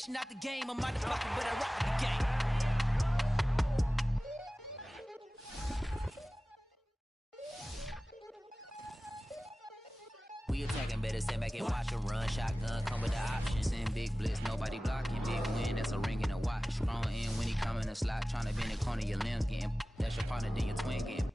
definition of the game. I'm out the pocket, but I rock the game. We attacking, better stand back and watch them run. Shotgun come with the option. Send big blitz, nobody blocking. Big win, that's a ring and a watch. Strong in when he come in the slot. Tryna bend the corner, your limb getting. That's your partner, then your twin getting.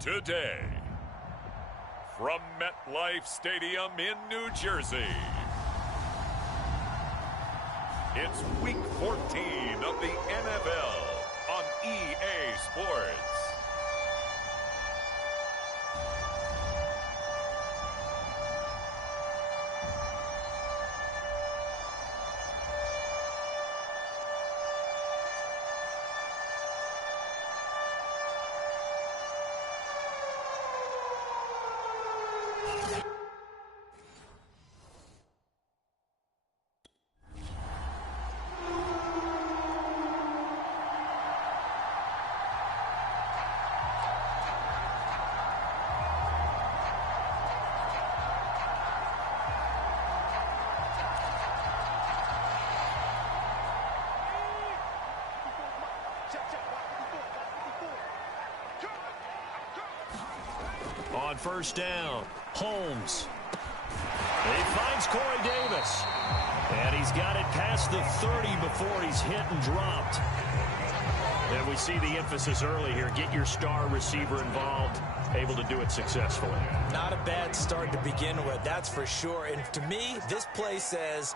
Today, from MetLife Stadium in New Jersey, it's Week 14 of the NFL on EA Sports. On first down, Holmes. He finds Corey Davis. And he's got it past the 30 before he's hit and dropped. And we see the emphasis early here. Get your star receiver involved. Able to do it successfully. Not a bad start to begin with, that's for sure. And to me, this play says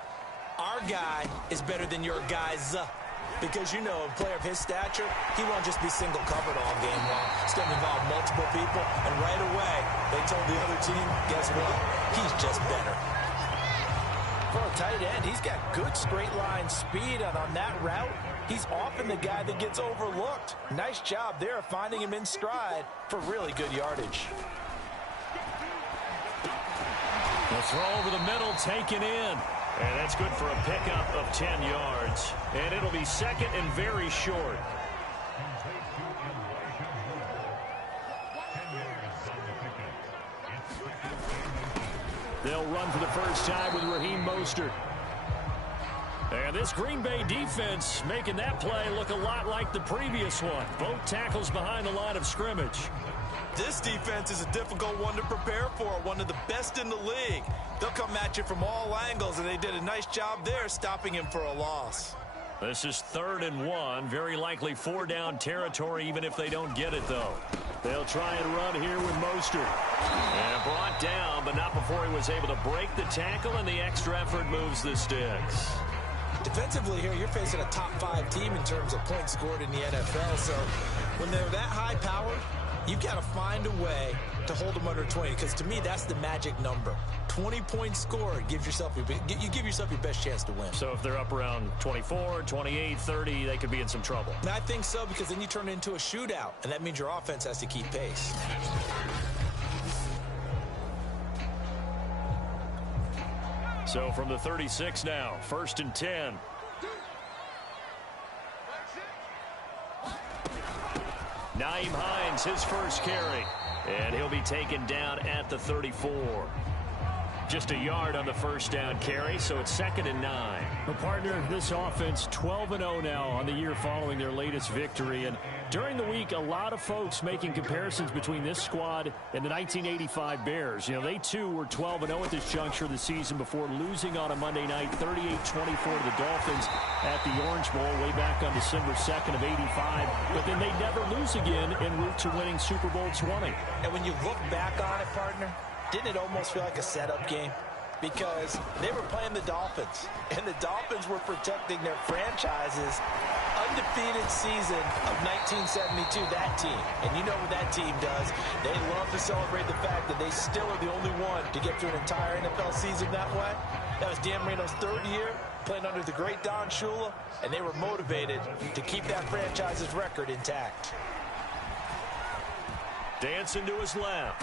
our guy is better than your guy's. Because, you know, a player of his stature, he won't just be single covered all game long. It's going to involve multiple people. And right away, they told the other team, guess what? He's just better. for a tight end, he's got good straight line speed, and on that route, he's often the guy that gets overlooked. Nice job there finding him in stride for really good yardage. The throw over the middle, taken in. And that's good for a pickup of 10 yards. And it'll be second and very short. They'll run for the first time with Raheem Mostert. And this Green Bay defense making that play look a lot like the previous one. Both tackles behind the line of scrimmage. This defense is a difficult one to prepare for, one of the best in the league. They'll come at you from all angles, and they did a nice job there stopping him for a loss. This is 3rd and 1, very likely 4-down territory even if they don't get it, though. They'll try and run here with Mostert. And brought down, but not before he was able to break the tackle, and the extra effort moves the sticks. Defensively here, you're facing a top 5 team in terms of points scored in the NFL, so when they're that high-powered, you've got to find a way to hold them under 20, because to me, that's the magic number. 20 points scored, you give yourself your best chance to win. So if they're up around 24, 28, 30, they could be in some trouble. And I think so, because then you turn it into a shootout, and that means your offense has to keep pace. So from the 36 now, 1st and 10. Nyheim Hines, his first carry. And he'll be taken down at the 34. Just a yard on the first down carry, so it's 2nd and 9. Well, partner, this offense 12-0 now on the year following their latest victory. And during the week, a lot of folks making comparisons between this squad and the 1985 Bears. You know, they too were 12-0 at this juncture of the season before losing on a Monday night 38-24 to the Dolphins at the Orange Bowl way back on December 2nd of 85. But then they never lose again en route to winning Super Bowl 20. And when you look back on it, partner, didn't it almost feel like a setup game? Because they were playing the Dolphins, and the Dolphins were protecting their franchise's undefeated season of 1972, that team. And you know what that team does. They love to celebrate the fact that they still are the only one to get through an entire NFL season that way. That was Dan Marino's 3rd year, playing under the great Don Shula, and they were motivated to keep that franchise's record intact. Dancing to his left.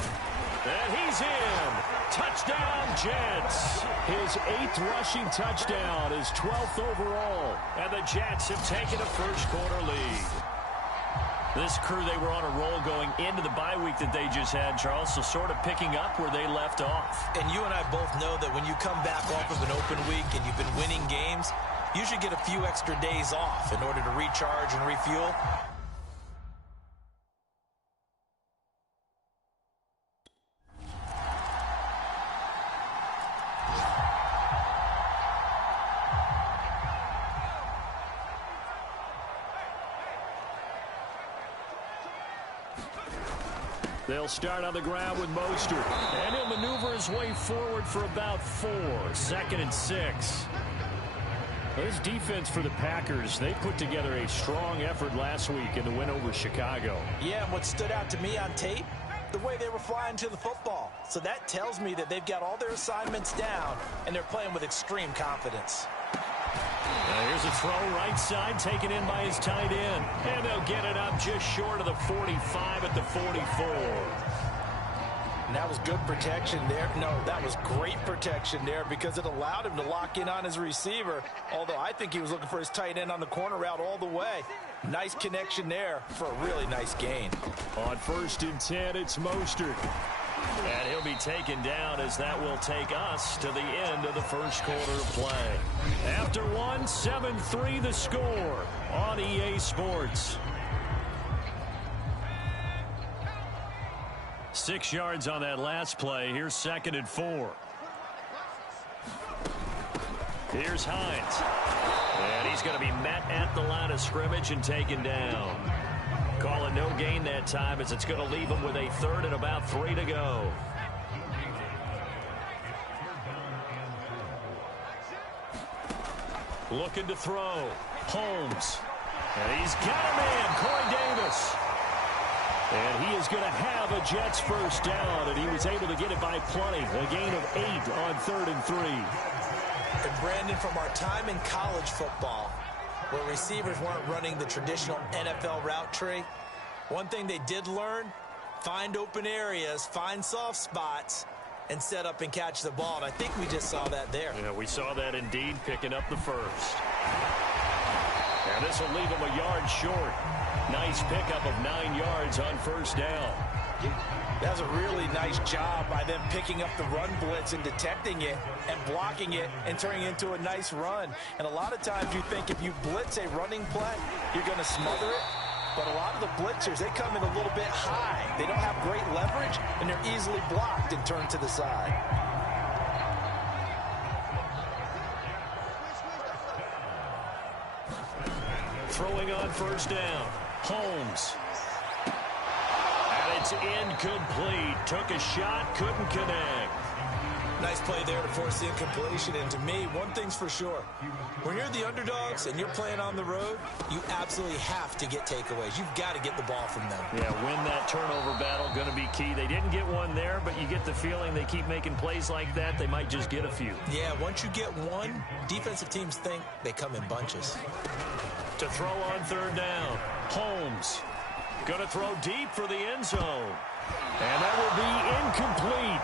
And he's in. Touchdown, Jets. His 8th rushing touchdown, his 12th overall. And the Jets have taken a first-quarter lead. This crew, they were on a roll going into the bye week that they just had, Charles, so sort of picking up where they left off. And you and I both know that when you come back off of an open week and you've been winning games, you should get a few extra days off in order to recharge and refuel. They'll start on the ground with Mostert. And he'll maneuver his way forward for about 4. 2nd and 6. This defense for the Packers, they put together a strong effort last week in the win over Chicago. Yeah, and what stood out to me on tape, the way they were flying to the football. So that tells me that they've got all their assignments down, and they're playing with extreme confidence. Here's a throw right side taken in by his tight end. And they'll get it up just short of the 45 at the 44. And that was good protection there. No, that was great protection there because it allowed him to lock in on his receiver. Although I think he was looking for his tight end on the corner route all the way. Nice connection there for a really nice gain. On 1st and 10, it's Mostert. And he'll be taken down as that will take us to the end of the first quarter of play. After 1, 7-3 the score on EA Sports. 6 yards on that last play. Here's 2nd and 4. Here's Hines. And he's going to be met at the line of scrimmage and taken down. Call it no gain that time as it's going to leave him with a 3rd and about 3 to go. Looking to throw. Holmes. And he's got him in. Corey Davis. And he is going to have a Jets first down, and he was able to get it by plenty. A gain of 8 on 3rd and 3. And Brandon, from our time in college football, where receivers weren't running the traditional NFL route tree, one thing they did learn, find open areas, find soft spots, and set up and catch the ball. And I think we just saw that there. Yeah, we saw that indeed, picking up the first. And this will leave him a yard short. Nice pickup of 9 yards on first down. That was a really nice job by them picking up the run blitz and detecting it and blocking it and turning it into a nice run. And a lot of times you think if you blitz a running play, you're going to smother it. But a lot of the blitzers, they come in a little bit high. They don't have great leverage, and they're easily blocked and turned to the side. Throwing on first down. Holmes. And it's incomplete. Took a shot, couldn't connect. Nice play there to force the incompletion. And to me, one thing's for sure. When you're the underdogs and you're playing on the road, you absolutely have to get takeaways. You've got to get the ball from them. Yeah, win that turnover battle, going to be key. They didn't get one there, but you get the feeling they keep making plays like that, they might just get a few. Yeah, once you get one, defensive teams think they come in bunches. To throw on third down, Holmes. Going to throw deep for the end zone. And that will be incomplete.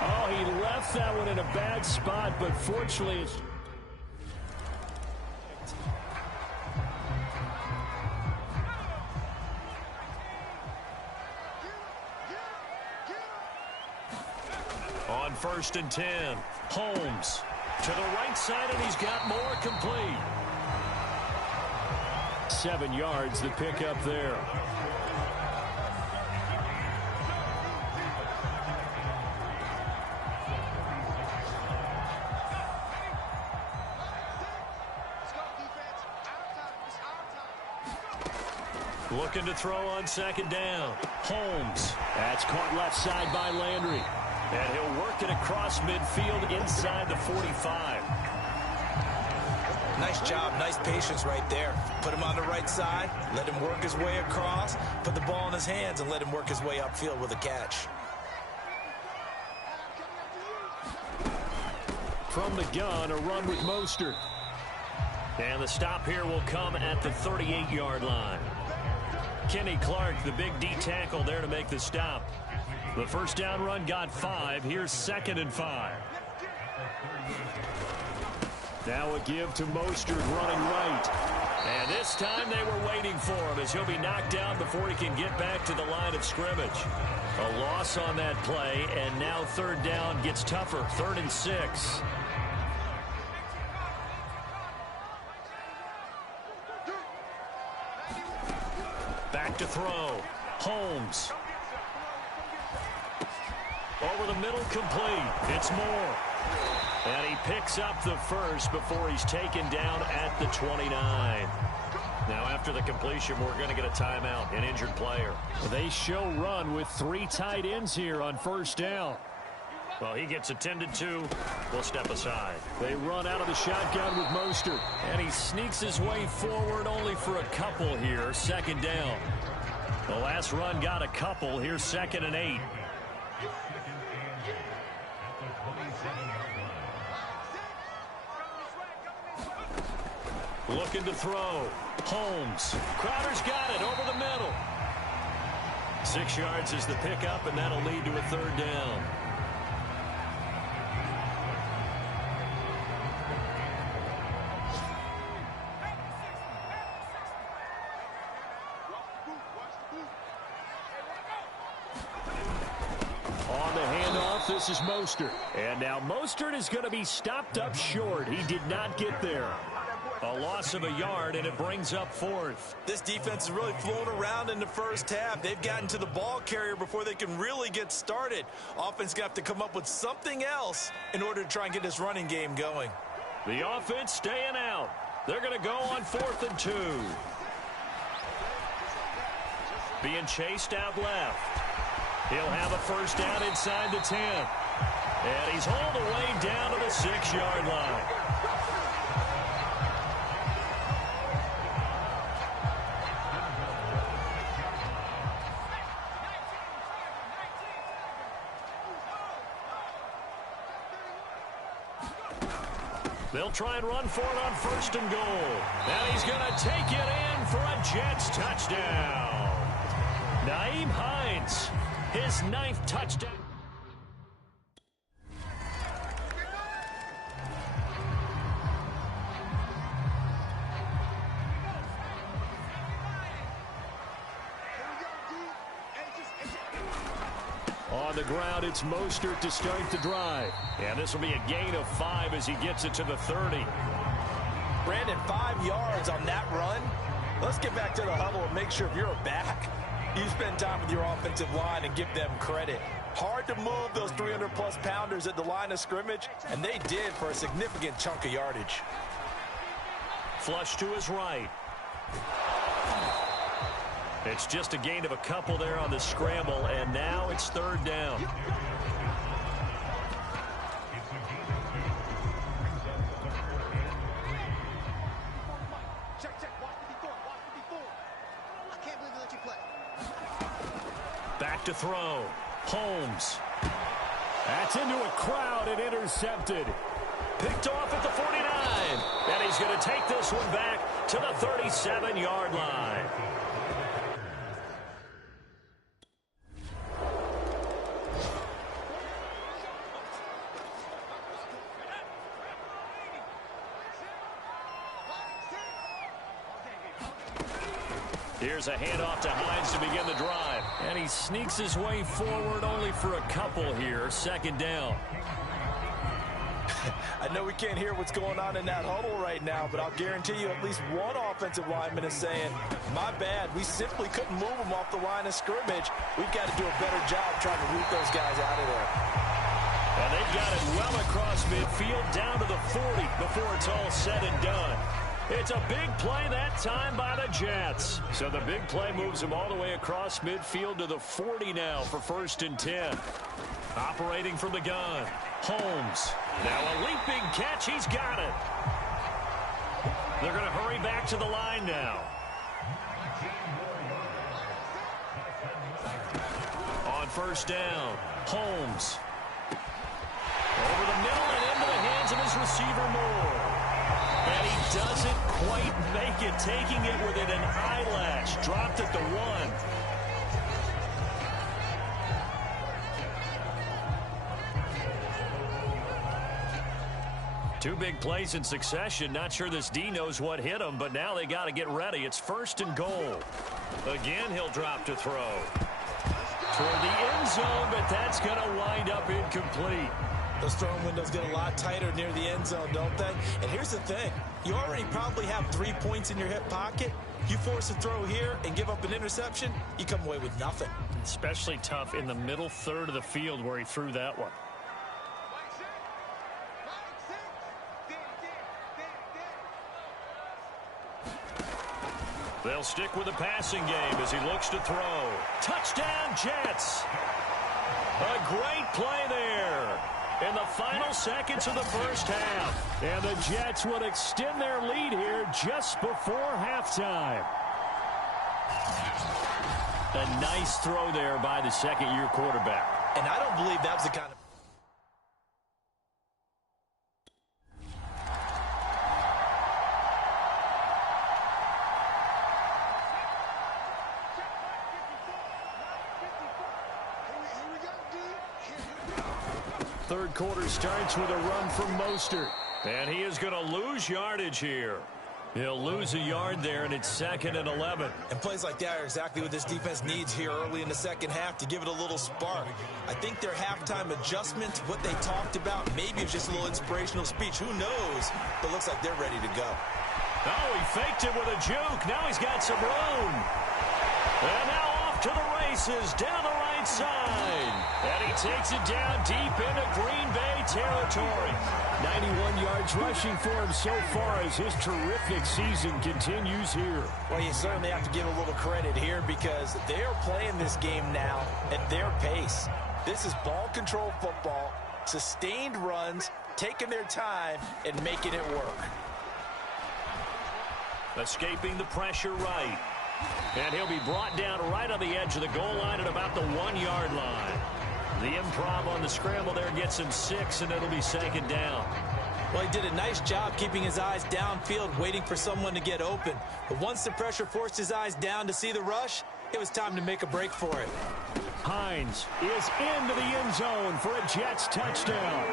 Oh, he left that one in a bad spot, but fortunately it's... On first and 10, Holmes to the right side, and he's got more complete. 7 yards, the pickup there. Looking to throw on second down. Holmes. That's caught left side by Landry. And he'll work it across midfield inside the 45. Nice job, nice patience right there. Put him on the right side, let him work his way across, put the ball in his hands, and let him work his way upfield with a catch. From the gun, a run with Mostert. And the stop here will come at the 38-yard line. Kenny Clark, the big D tackle there to make the stop. The first down run got 5. Here's 2nd and 5. Now a give to Mostert running right. And this time they were waiting for him as he'll be knocked down before he can get back to the line of scrimmage. A loss on that play, and now third down gets tougher. 3rd and 6. Back to throw. Holmes. Over the middle, complete. It's Moore. And he picks up the first before he's taken down at the 29. Now after the completion, we're going to get a timeout, an injured player. They show run with 3 tight ends here on first down. Well, he gets attended to. We'll step aside. They run out of the shotgun with Mostert. And he sneaks his way forward only for a couple here. 2nd down. The last run got a couple. Here's 2nd and 8. Looking to throw. Holmes. Crowder's got it over the middle. 6 yards is the pickup, and that'll lead to a 3rd down. On the handoff, this is Mostert. And now Mostert is going to be stopped up short. He did not get there. A loss of a yard, and it brings up 4th. This defense is really flown around in the first half. They've gotten to the ball carrier before they can really get started. Offense going to have to come up with something else in order to try and get this running game going. The offense staying out. They're going to go on 4th and 2. Being chased out left. He'll have a first down inside the 10. And he's hauled away down to the 6-yard line. They'll try and run for it on 1st and goal. And he's going to take it in for a Jets touchdown. Nyheim Hines, his 9th touchdown. On the ground, it's Mostert to start the drive. And this will be a gain of 5 as he gets it to the 30. Brandon, 5 yards on that run. Let's get back to the huddle and make sure if you're a back, you spend time with your offensive line and give them credit. Hard to move those 300-plus pounders at the line of scrimmage, and they did for a significant chunk of yardage. Flush to his right. It's just a gain of a couple there on the scramble, and now it's 3rd down. Back to throw. Holmes. That's into a crowd and intercepted. Picked off at the 49. And he's going to take this one back to the 37-yard line. Here's a handoff to Hines to begin the drive. And he sneaks his way forward only for a couple here. 2nd down. I know we can't hear what's going on in that huddle right now, but I'll guarantee you at least one offensive lineman is saying, my bad, we simply couldn't move them off the line of scrimmage. We've got to do a better job trying to root those guys out of there. And they've got it well across midfield down to the 40 before it's all said and done. It's a big play that time by the Jets. So the big play moves them all the way across midfield to the 40 now for 1st and 10. Operating from the gun. Holmes. Now a leaping catch. He's got it. They're going to hurry back to the line now. On 1st down, Holmes. Over the middle and into the hands of his receiver, Moore. And he doesn't quite make it, taking it within an eyelash. Dropped at the 1. Two big plays in succession. Not sure this D knows what hit him, but now they got to get ready. It's 1st and goal. Again, he'll drop to throw. Toward the end zone, but that's going to wind up incomplete. Those throwing windows get a lot tighter near the end zone, don't they? And here's the thing. You already probably have 3 points in your hip pocket. You force a throw here and give up an interception, you come away with nothing. Especially tough in the middle 3rd of the field where he threw that one. They'll stick with the passing game as he looks to throw. Touchdown, Jets! A great play there in the final seconds of the 1st half. And the Jets will extend their lead here just before halftime. A nice throw there by the 2nd-year quarterback. And I don't believe that was the kind of... Third quarter starts with a run from Mostert. And he is going to lose yardage here. He'll lose a yard there, and it's 2nd and 11. And plays like that are exactly what this defense needs here early in the 2nd half to give it a little spark. I think their halftime adjustment, what they talked about, maybe it's just a little inspirational speech. Who knows? But it looks like they're ready to go. Oh, he faked it with a juke. Now he's got some room. And now off to the races down the right side. And he takes it down deep into Green Bay territory. 91 yards rushing for him so far as his terrific season continues here. Well, you certainly have to give a little credit here because they are playing this game now at their pace. This is ball control football, sustained runs, taking their time and making it work. Escaping the pressure right. And he'll be brought down right on the edge of the goal line at about the 1-yard line. The improv on the scramble there gets him 6, and it'll be 2nd down. Well, he did a nice job keeping his eyes downfield, waiting for someone to get open. But once the pressure forced his eyes down to see the rush, it was time to make a break for it. Hines is into the end zone for a Jets touchdown.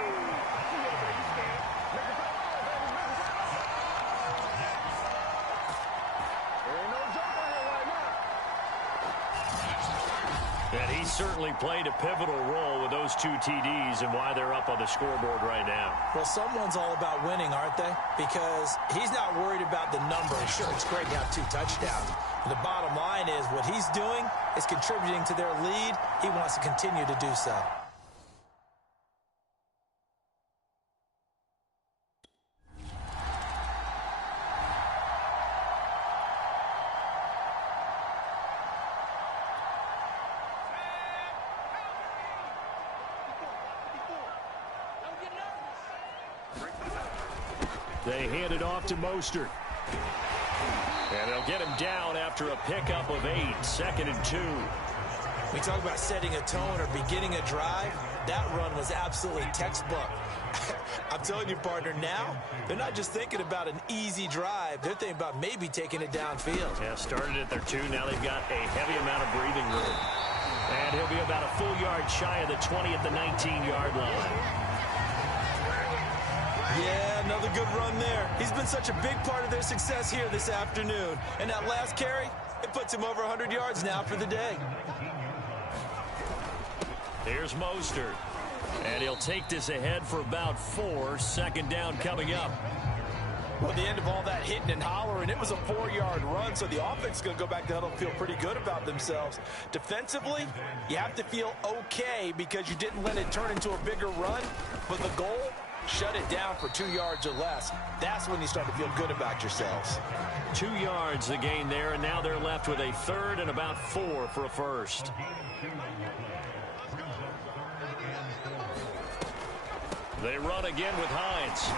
And he certainly played a pivotal role with those 2 TDs and why they're up on the scoreboard right now. Well, someone's all about winning, aren't they? Because he's not worried about the number. Sure, it's great to have 2 touchdowns. But the bottom line is what he's doing is contributing to their lead. He wants to continue to do so. They hand it off to Mostert. And they'll get him down after a pickup of 8, 2nd and 2. We talk about setting a tone or beginning a drive. That run was absolutely textbook. I'm telling you, partner, now they're not just thinking about an easy drive. They're thinking about maybe taking it downfield. Yeah, started at their 2. Now they've got a heavy amount of breathing room. And he'll be about a full yard shy of the 20 at the 19-yard line. Yeah, another good run there. He's been such a big part of their success here this afternoon. And that last carry, it puts him over 100 yards now for the day. Here's Mostert. And he'll take this ahead for about 4. 2nd down coming up. Well, at the end of all that hitting and hollering, it was a 4-yard run, so the offense is going to go back to huddle and feel pretty good about themselves. Defensively, you have to feel okay because you didn't let it turn into a bigger run, but the goal, shut it down for 2 yards or less. That's when you start to feel good about yourselves. 2 yards the gain there, and now they're left with a 3rd and about 4 for a first. They run again with Hines.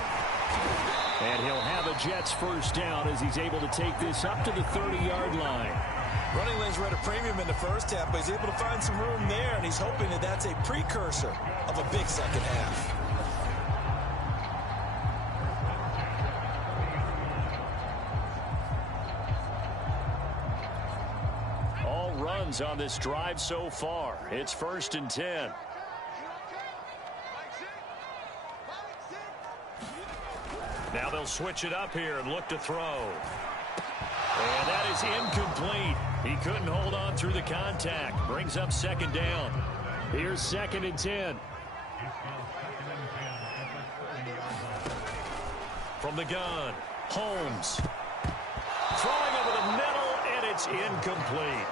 And he'll have a Jets first down as he's able to take this up to the 30-yard line. Running lanes were at a premium in the first half, but he's able to find some room there, and he's hoping that that's a precursor of a big second half. All runs on this drive so far. It's 1st and 10. Now they'll switch it up here and look to throw. And that is incomplete. He couldn't hold on through the contact. Brings up 2nd down. Here's 2nd and 10. From the gun, Holmes. Throwing over the middle, and it's incomplete.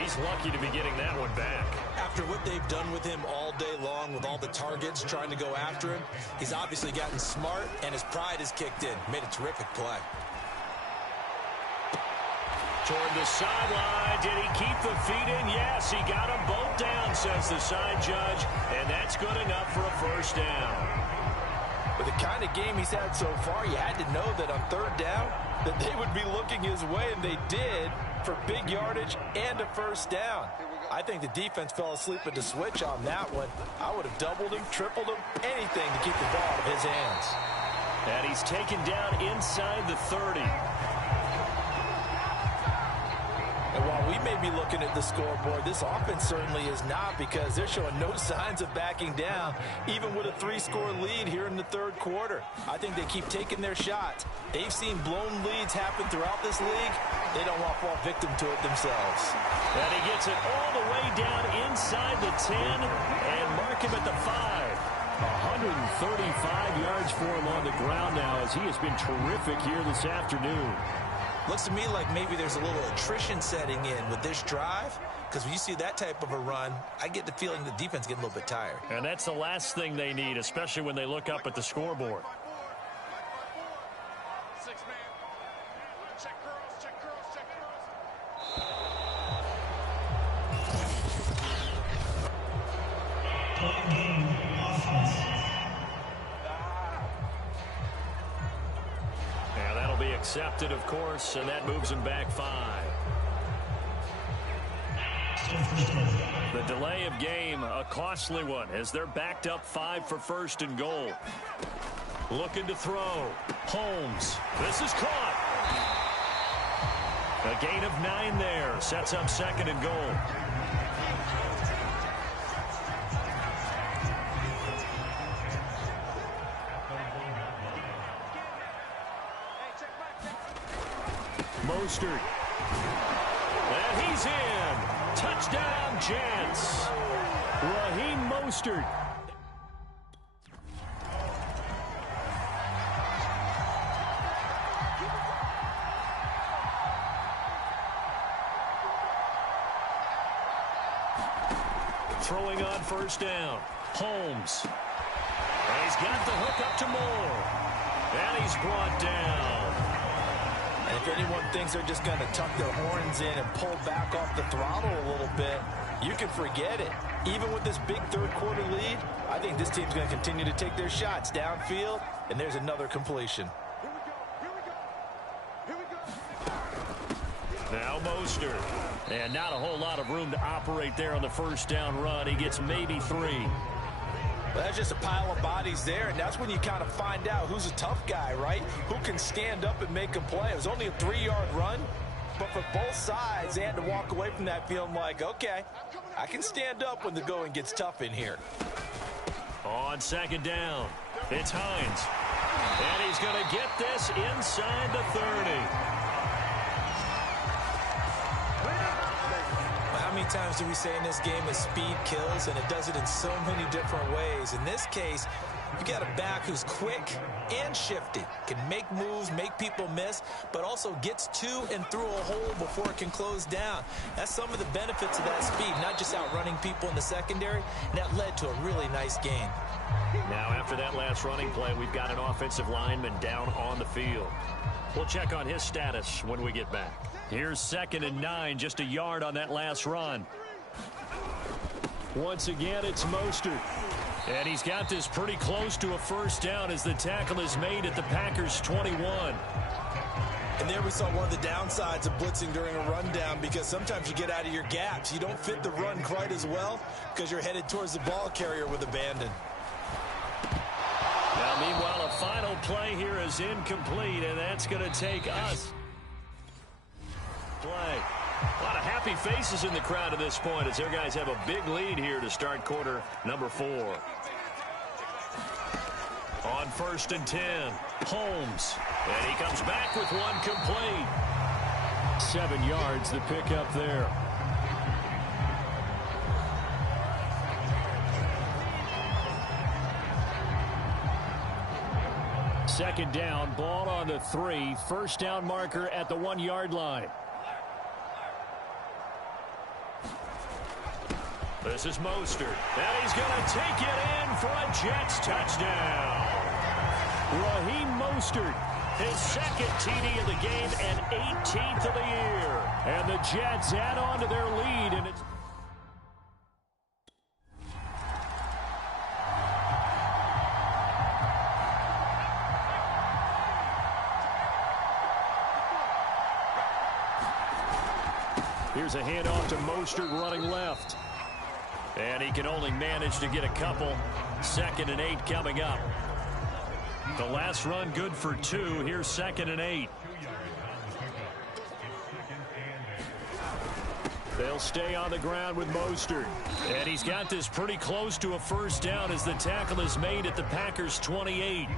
He's lucky to be getting that one back. After what they've done with him all day long with all the targets trying to go after him, he's obviously gotten smart, and his pride has kicked in. Made a terrific play. Toward the sideline. Did he keep the feet in? Yes, he got them both down, says the side judge, and that's good enough for a first down. With the kind of game he's had so far, you had to know that on 3rd down that they would be looking his way, and they did, for big yardage and a first down. I think the defense fell asleep at the switch on that one. I would have doubled him, tripled him, anything to keep the ball out of his hands. And he's taken down inside the 30. And while we may be looking at the scoreboard, this offense certainly is not, because they're showing no signs of backing down, even with a 3-score lead here in the 3rd quarter. I think they keep taking their shots. They've seen blown leads happen throughout this league. They don't want to fall victim to it themselves. And he gets it all the way down inside the 10 and mark him at the 5. 135 yards for him on the ground now, as he has been terrific here this afternoon. Looks to me like maybe there's a little attrition setting in with this drive, because when you see that type of a run, I get the feeling the defense getting a little bit tired. And that's the last thing they need, especially when they look up at the scoreboard. And that'll be accepted, of course, and that moves him back 5. The delay of game, a costly one, as they're backed up 5 for 1st and goal. Looking to throw. Holmes. This is caught. A gain of 9 there. Sets up second and goal. Mostert. And he's in. Touchdown, Jets. Raheem Mostert. Throwing on first down. Holmes. And he's got the hook up to Moore. And he's brought down. And if anyone thinks they're just going to tuck their horns in and pull back off the throttle a little bit, you can forget it. Even with this big third-quarter lead, I think this team's going to continue to take their shots downfield, and there's another completion. Now Mostert. And not a whole lot of room to operate there on the first down run. He gets maybe 3. Well, that's just a pile of bodies there, and that's when you kind of find out who's a tough guy, right? Who can stand up and make a play. It was only a 3-yard run, but for both sides, they had to walk away from that feeling like, okay, I can stand up when the going gets tough in here. On second down, it's Hines. And he's going to get this inside the 30. How many times do we say in this game that speed kills, and it does it in so many different ways? In this case, you got a back who's quick and shifty, can make moves, make people miss, but also gets to and through a hole before it can close down. That's some of the benefits of that speed, not just outrunning people in the secondary, and that led to a really nice gain. Now, after that last running play, we've got an offensive lineman down on the field. We'll check on his status when we get back. Here's 2nd and 9, just a yard on that last run. Once again, it's Mostert. And he's got this pretty close to a first down as the tackle is made at the Packers' 21. And there we saw one of the downsides of blitzing during a rundown, because sometimes you get out of your gaps. You don't fit the run quite as well because you're headed towards the ball carrier with abandon. Now, meanwhile, a final play here is incomplete, and that's going to take us. Play. A lot of happy faces in the crowd at this point as their guys have a big lead here to start quarter number 4. On 1st and 10, Holmes. And he comes back with one complete. 7 yards, the pickup there. Second down, ball on the 3. First down marker at the 1-yard line. This is Mostert, and he's going to take it in for a Jets touchdown. Raheem Mostert, his 2nd TD of the game and 18th of the year. And the Jets add on to their lead, and it's... Here's a handoff to Mostert running left. And he can only manage to get a couple. 2nd and 8 coming up. The last run good for 2. Here's 2nd and 8. They'll stay on the ground with Mostert. And he's got this pretty close to a first down as the tackle is made at the Packers' 28.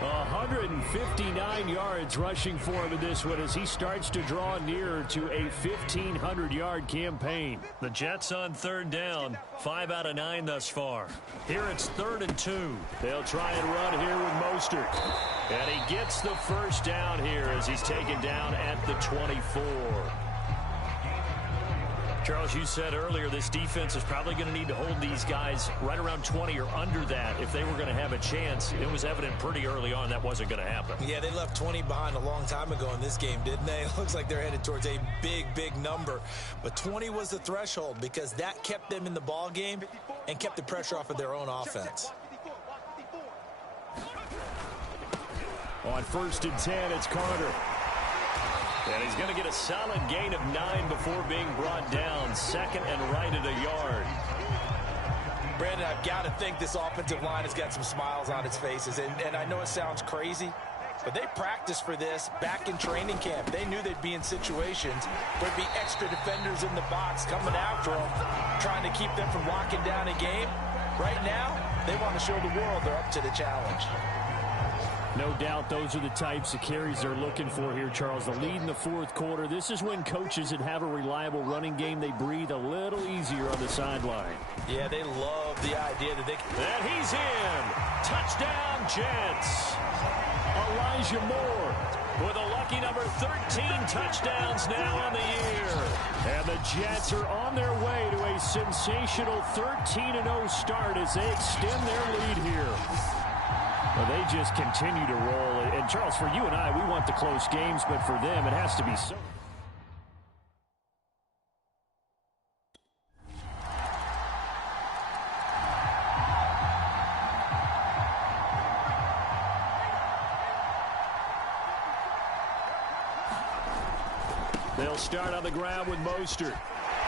159 yards rushing for him in this one as he starts to draw nearer to a 1,500-yard campaign. The Jets on 3rd down, 5 out of 9 thus far. Here it's 3rd and 2. They'll try and run here with Mostert. And he gets the first down here as he's taken down at the 24. Charles, you said earlier this defense is probably going to need to hold these guys right around 20 or under that if they were going to have a chance. It was evident pretty early on that wasn't going to happen. Yeah, they left 20 behind a long time ago in this game, didn't they? It looks like they're headed towards a big, big number. But 20 was the threshold because that kept them in the ball game and kept the pressure off of their own offense. On 1st and 10, it's Carter. And he's going to get a solid gain of 9 before being brought down. 2nd and right at a yard. Brandon, I've got to think this offensive line has got some smiles on its faces. And I know it sounds crazy, but they practiced for this back in training camp. They knew they'd be in situations where there'd be extra defenders in the box coming after them, trying to keep them from locking down a game. Right now, they want to show the world they're up to the challenge. No doubt those are the types of carries they're looking for here, Charles. The lead in the fourth quarter. This is when coaches that have a reliable running game, they breathe a little easier on the sideline. Yeah, they love the idea that they can. And he's in. Touchdown, Jets. Elijah Moore with a lucky number 13 touchdowns now on the year. And the Jets are on their way to a sensational 13-0 start as they extend their lead here. Well, they just continue to roll. And, Charles, for you and I, we want the close games, but for them, it has to be so. They'll start on the ground with Mostert.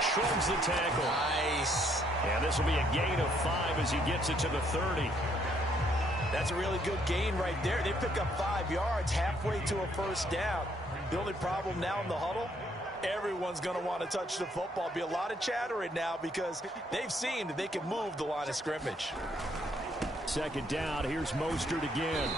Shrugs the tackle. Nice. And this will be a gain of 5 as he gets it to the 30. That's a really good gain right there. They pick up 5 yards halfway to a first down. The only problem now in the huddle, everyone's going to want to touch the football. Be a lot of chattering now because they've seen that they can move the line of scrimmage. Second down, here's Mostert again.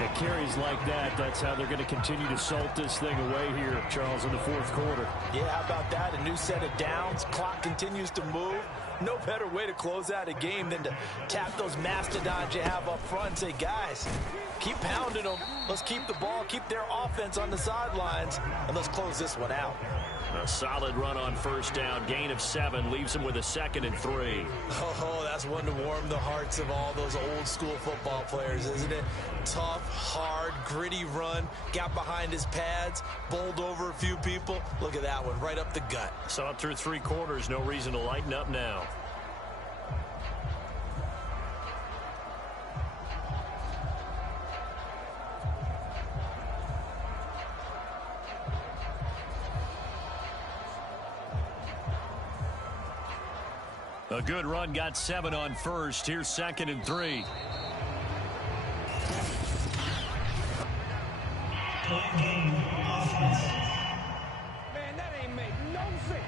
It carries like that. That's how they're going to continue to salt this thing away here, Charles, in the fourth quarter. Yeah, how about that? A new set of downs. Clock continues to move. No better way to close out a game than to tap those mastodons you have up front and say, guys, keep pounding them. Let's keep the ball, keep their offense on the sidelines, and let's close this one out. A solid run on first down. Gain of 7 leaves him with a 2nd and 3. Oh, that's one to warm the hearts of all those old school football players, isn't it? Tough, hard, gritty run. Got behind his pads, bowled over a few people. Look at that one, right up the gut. Saw it through 3 quarters. No reason to lighten up now. A good run, got 7 on first. Here's 2nd and 3. Man, that ain't made no sense.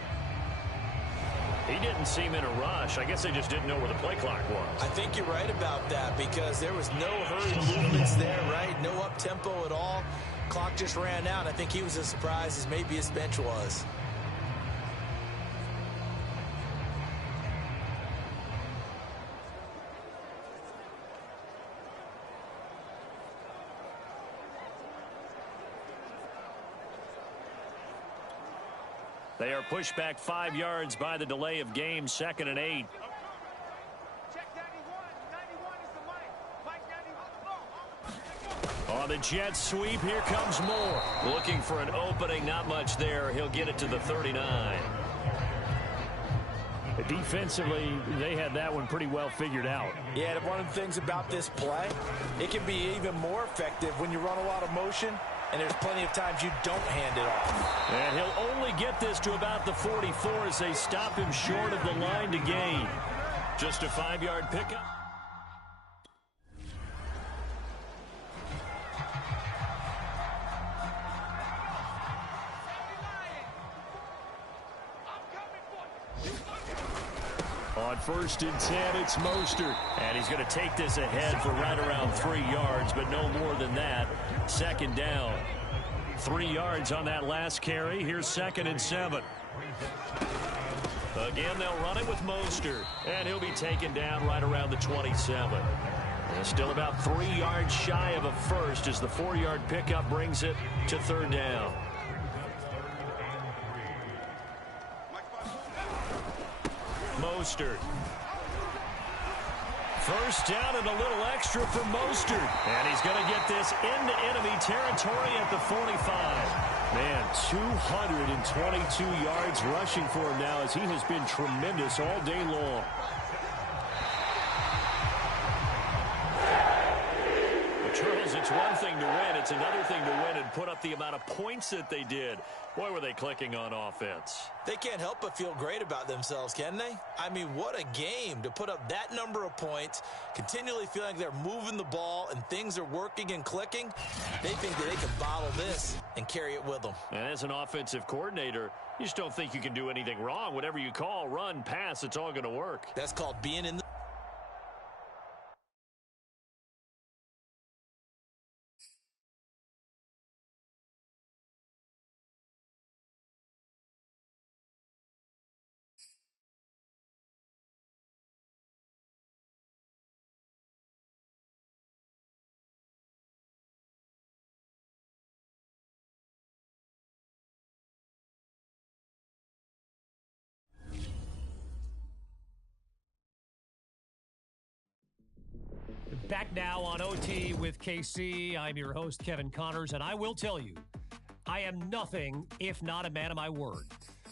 He didn't seem in a rush. I guess they just didn't know where the play clock was. I think you're right about that because there was no hurried movements there, right? No up-tempo at all. Clock just ran out. I think he was as surprised as maybe his bench was. They are pushed back 5 yards by the delay of game. 2nd and 8. Check 91 is the mic. Mike 91. On the Jets sweep, here comes Moore. Looking for an opening, not much there. He'll get it to the 39. Defensively, they had that one pretty well figured out. Yeah, one of the things about this play, it can be even more effective when you run a lot of motion, and there's plenty of times you don't hand it off. And he'll only get this to about the 44 as they stop him short of the line to gain. Just a 5-yard pickup. On 1st and 10, it's Mostert. And he's going to take this ahead for right around 3 yards, but no more than that. 2nd down. 3 yards on that last carry. Here's 2nd and 7. Again, they'll run it with Mostert. And he'll be taken down right around the 27. And still about 3 yards shy of a first as the 4-yard pickup brings it to 3rd down. Mostert. First down and a little extra for Mostert. And he's going to get this into enemy territory at the 45. Man, 222 yards rushing for him now as he has been tremendous all day long. Charles, it It's one thing to win. It's another thing to win and put up the amount of points that they did. Boy, were they clicking on offense. They can't help but feel great about themselves, can they? I mean, what a game to put up that number of points, continually feeling like they're moving the ball and things are working and clicking. They think that they can bottle this and carry it with them. And as an offensive coordinator, you just don't think you can do anything wrong. Whatever you call, run, pass, it's all going to work. That's called being in the... Back now on OT with KC. I'm your host, Kevin Connors, and I will tell you, I am nothing if not a man of my word.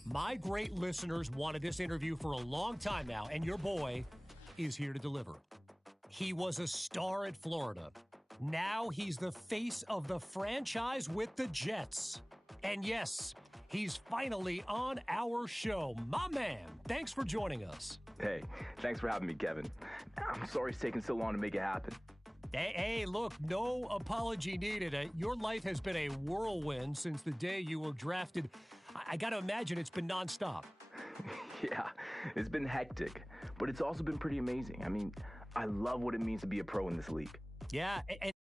My great listeners wanted this interview for a long time now, and your boy is here to deliver. He was a star at Florida. Now he's the face of the franchise with the Jets. And yes, he's finally on our show. My man, thanks for joining us. Hey, thanks for having me, Kevin. I'm sorry it's taken so long to make it happen. Hey, look, no apology needed. Your life has been a whirlwind since the day you were drafted. I got to imagine it's been nonstop. Yeah, it's been hectic, but it's also been pretty amazing. I mean, I love what it means to be a pro in this league. Yeah, and